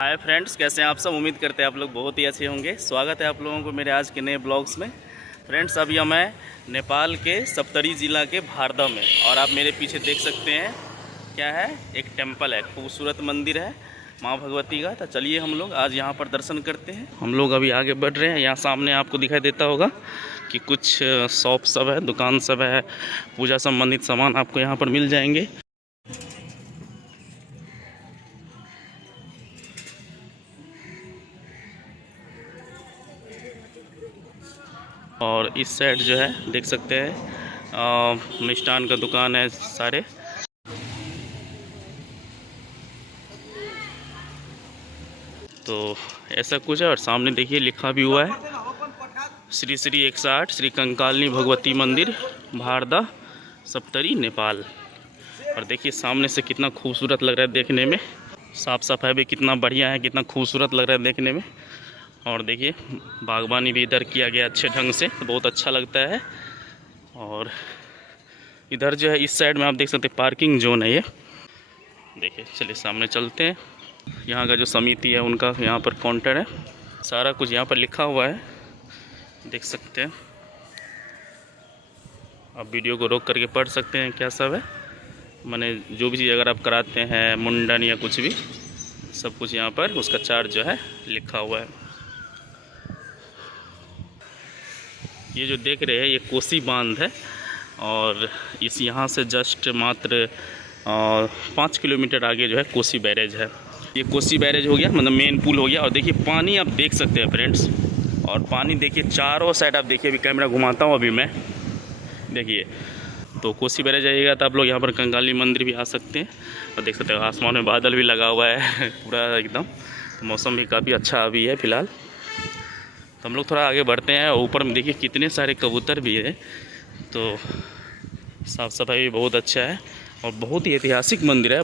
Hi friends, कैसे हैं आप सब। उम्मीद करते हैं आप लोग बहुत ही अच्छे होंगे। स्वागत है आप लोगों को मेरे आज के नए ब्लॉग्स में। फ्रेंड्स, अभी हम हैं नेपाल के सप्तरी ज़िला के भारदा में, और आप मेरे पीछे देख सकते हैं क्या है, एक टेम्पल है, खूबसूरत मंदिर है माँ भगवती का। तो चलिए हम लोग आज यहाँ पर दर्शन करते हैं। हम लोग अभी आगे बढ़ रहे हैं। यहाँ सामने आपको दिखाई देता होगा कि कुछ शॉप सब है, दुकान सब है, पूजा संबंधित सामान आपको यहाँ पर मिल जाएंगे। और इस साइड जो है देख सकते हैं मिष्ठान का दुकान है सारे। तो ऐसा कुछ है, और सामने देखिए लिखा भी हुआ है श्री श्री 108 श्री कंकालिनी भगवती मंदिर भारदा सप्तरी नेपाल। और देखिए सामने से कितना खूबसूरत लग रहा है देखने में। साफ़ सफाई भी कितना बढ़िया है, कितना खूबसूरत लग रहा है देखने में। और देखिए बागवानी भी इधर किया गया अच्छे ढंग से, बहुत अच्छा लगता है। और इधर जो है इस साइड में आप देख सकते हैं पार्किंग जोन है ये। देखिए चलिए सामने चलते हैं। यहाँ का जो समिति है उनका यहाँ पर काउंटर है, सारा कुछ यहाँ पर लिखा हुआ है, देख सकते हैं। आप वीडियो को रोक करके पढ़ सकते हैं क्या सब है। माने जो भी चीज़ अगर आप कराते हैं, मुंडन या कुछ भी, सब कुछ यहाँ पर उसका चार्ज जो है लिखा हुआ है। ये जो देख रहे हैं ये कोसी बांध है, और इस यहाँ से जस्ट मात्र 5 किलोमीटर आगे जो है कोसी बैरेज है। ये कोसी बैरेज हो गया, मतलब मेन पुल हो गया। और देखिए पानी आप देख सकते हैं फ्रेंड्स, और पानी देखिए चारों साइड आप देखिए। अभी कैमरा घुमाता हूँ अभी मैं, देखिए। तो कोसी बैरेज जाइएगा तो आप लोग यहाँ पर कंकाली मंदिर भी आ सकते हैं। और देख सकते हैं आसमान में बादल भी लगा हुआ है पूरा एकदम। तो मौसम भी काफ़ी अच्छा अभी है फ़िलहाल। तो हम लोग थोड़ा आगे बढ़ते हैं। ऊपर में देखिए कितने सारे कबूतर भी है। तो साफ़ सफाई भी बहुत अच्छा है, और बहुत ही ऐतिहासिक मंदिर है।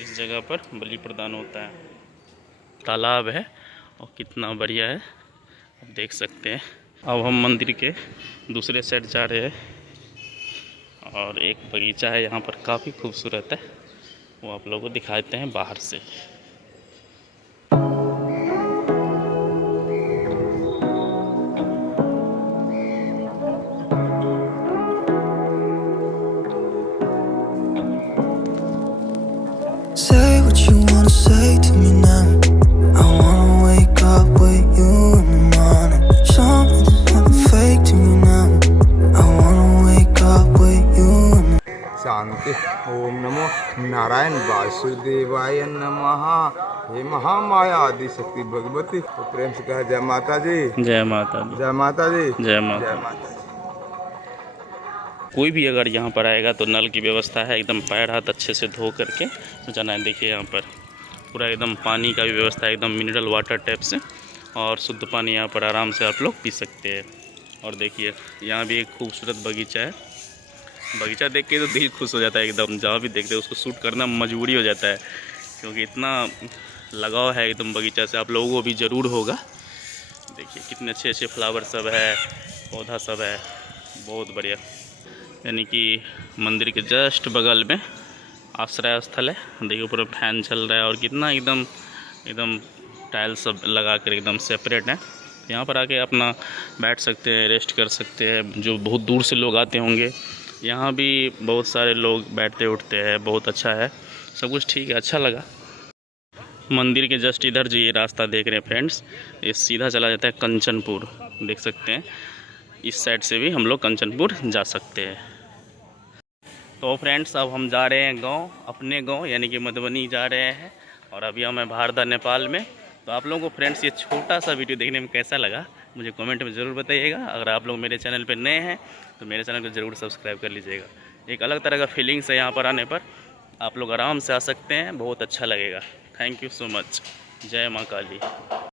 इस जगह पर बलि प्रदान होता है। तालाब है और कितना बढ़िया है, आप देख सकते हैं। अब हम मंदिर के दूसरे साइड जा रहे हैं, और एक बगीचा है यहाँ पर, काफ़ी खूबसूरत है, वो आप लोगों को दिखाते हैं बाहर से। Say what you wanna say to me now. I wanna wake up with you in the morning. Something's happened fake to me now. I wanna wake up with you in the शांति। ओम नमो नारायण वासुदेवाय नमः। हे महामाया आदि शक्ति भगवती। तो प्रेम से कहा जय माता जी, जय माता दी, जय माता जी, जय माता। जय माता जी। कोई भी अगर यहाँ पर आएगा तो नल की व्यवस्था है, एकदम पैर हाथ अच्छे से धो करके जाना है। देखिए यहाँ पर पूरा एकदम पानी का भी व्यवस्था है, एकदम मिनरल वाटर टाइप से, और शुद्ध पानी यहाँ पर आराम से आप लोग पी सकते हैं। और देखिए यहाँ भी एक खूबसूरत बगीचा है। बगीचा देख के तो दिल खुश हो जाता है एकदम। जहाँ भी देखते हैं उसको शूट करना मजबूरी हो जाता है, क्योंकि इतना लगाव है एकदम बगीचा से। आप लोगों को भी ज़रूर होगा। देखिए कितने अच्छे अच्छे फ्लावर सब है, पौधा सब है, बहुत बढ़िया। यानी कि मंदिर के जस्ट बगल में आश्रय स्थल है। देखिए ऊपर फैन चल रहा है, और कितना एकदम एकदम टाइल्स सब लगा कर एकदम सेपरेट है। यहाँ पर आके अपना बैठ सकते हैं, रेस्ट कर सकते हैं। जो बहुत दूर से लोग आते होंगे, यहाँ भी बहुत सारे लोग बैठते उठते हैं, बहुत अच्छा है, सब कुछ ठीक है, अच्छा लगा। मंदिर के जस्ट इधर जो ये रास्ता देख रहे हैं फ्रेंड्स, ये सीधा चला जाता है कंचनपुर, देख सकते हैं। इस साइड से भी हम लोग कंचनपुर जा सकते हैं। तो फ्रेंड्स अब हम जा रहे हैं गांव, अपने गांव यानी कि मधुबनी जा रहे हैं। और अभी हम हैं भारदा नेपाल में। तो आप लोगों को फ्रेंड्स ये छोटा सा वीडियो देखने में कैसा लगा मुझे कमेंट में ज़रूर बताइएगा। अगर आप लोग मेरे चैनल पर नए हैं तो मेरे चैनल को ज़रूर सब्सक्राइब कर लीजिएगा। एक अलग तरह का फीलिंग्स है यहाँ पर आने पर, आप लोग आराम से आ सकते हैं, बहुत अच्छा लगेगा। Thank you so much. जय माँ काली।